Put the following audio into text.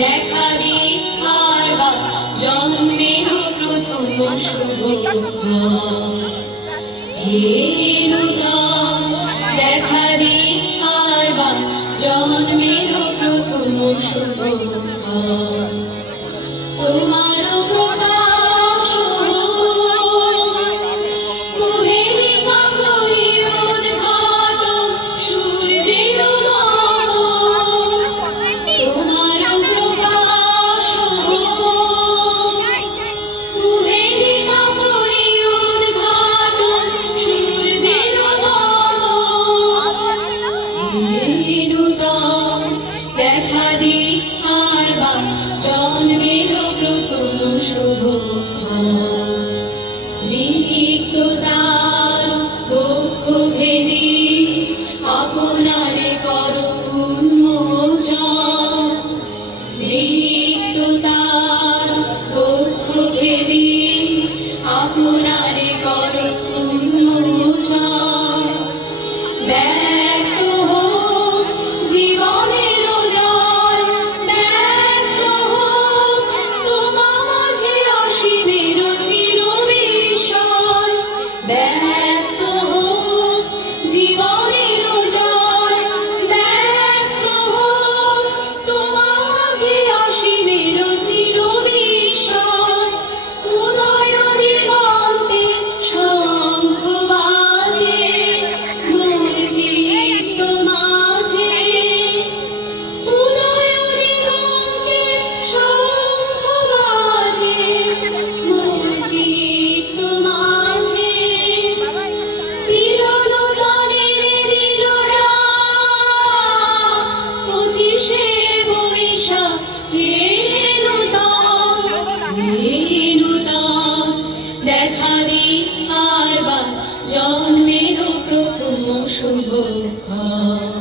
দেখা দি আর জন্মের প্রথম শুভক্ষণ নূতন দেখা দি আর জন্মের প্রথম শুভক্ষণ তোমার দেখা দি আর জন্মের প্রথম শুভক্ষণ রিক্ততার বক্ষ ভেদি আপনারে করো উন্মোচন রিক্ততার বক্ষ ভেদি আপনারে করো উন্মোচন ব্যক্ত হোক জীবনের জয় ব্যক্ত হোক তোমা মাঝে অসীমের চির বিস্ময় ব্যক্ত হোক জীবনের জয় ব্যক্ত হোক তোমা মাঝে অসীমের চির বিস্ময় উদয় দিগন্তে শঙ্খ বাজে মোর চিত্ত মাঝে উদয় দিগন্তে শঙ্খ বাজে মোর চিত্ত মাঝে চিরনূতনের দিনরা 25শে বৈশাখ নূতন দেখা দি আর জন্মের প্রথম শুভক্ষণ।